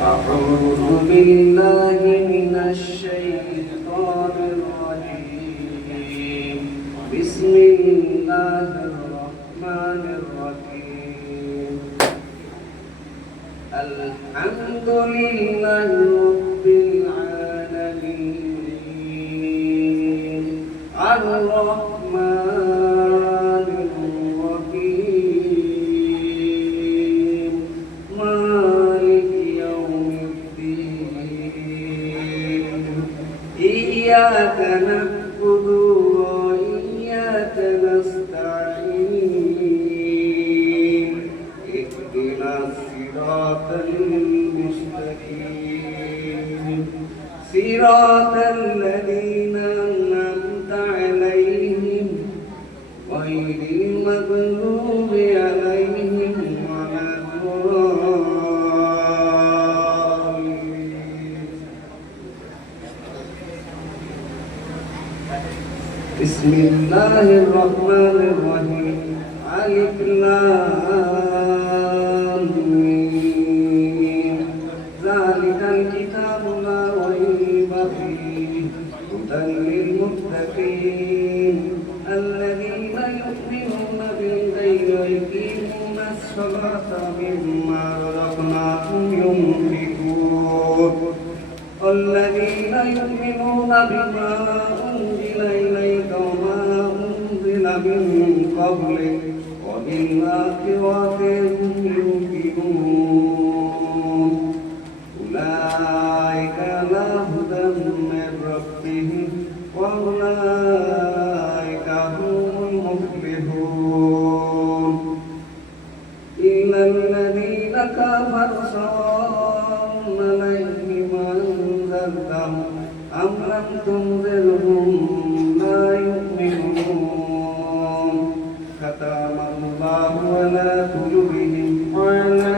أعوذ بالله من الشيطان الرجيم بسم الله الرحمن الرحيم الحمد لله رب العالمين الرحمن الرحيم مالك يوم الدين إياك نعبد وإياك نستعين اهدنا الصراط المستقيم صراط الذين أنعمت عليهم غير المغضوب عليهم ولا الضالين بسم الله الرحمن الرحيم ألف لام ميم ذلك الكتاب لا ريب فيه هدى للمتقين الذين يؤمنون بالغيب ويقيمون الصلاة مما رزقناهم ينفقون والذين يؤمنون بما أنزل إليك وما أنزل من قبلك وبالآخرة هم يوقنون أولئك على هدى من ربهم وأولئك هم المفلحون إلا الذين كفروا سواء عليهم أنذرتهم أم لم تنذرهم لا يؤمنون ختم الله على قلوبهم وعلى